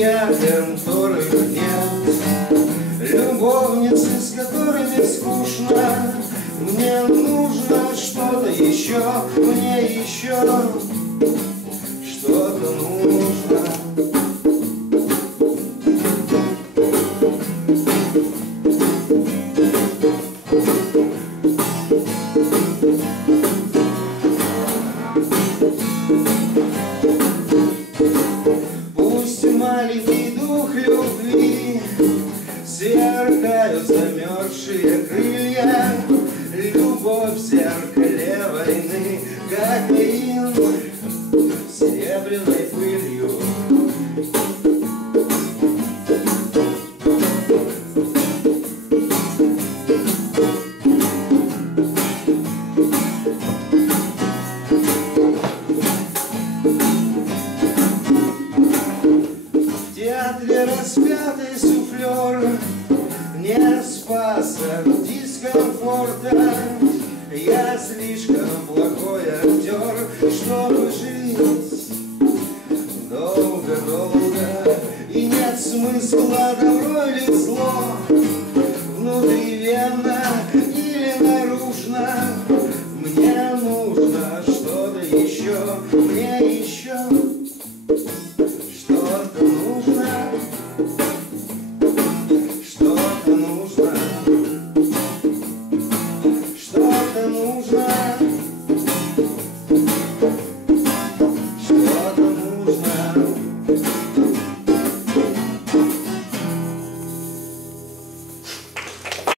друзья, которых нет, любовницы, с которыми скучно. Мне нужно что-то еще, мне еще что-то нужно. Пусть маленький дух любви сверкают замерзшие крылья, любовь в зеркале войны, как ин серебряной пылью. В театре распятый суфлер не спас от дискомфорта. Я слишком плохой актер, чтобы жить долго-долго. И нет смысла, добро или зло, внутривенно или наружно. Мне нужно что-то еще.